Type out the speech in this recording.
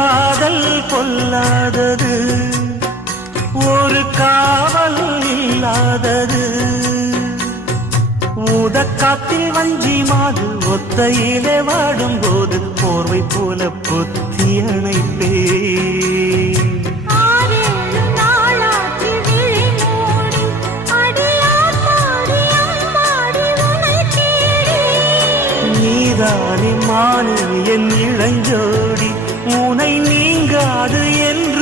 காதல் கொல்லாதது, ஒரு காவல் இல்லாதது. ஊதக்காத்தில் வஞ்சி மாது ஒத்தையிலே வாடும்போது போர்வை போல பொத்தி அணைப்பே. நீதானே மானே என் இளஞ்சோடி, உனை நீங்காது என்று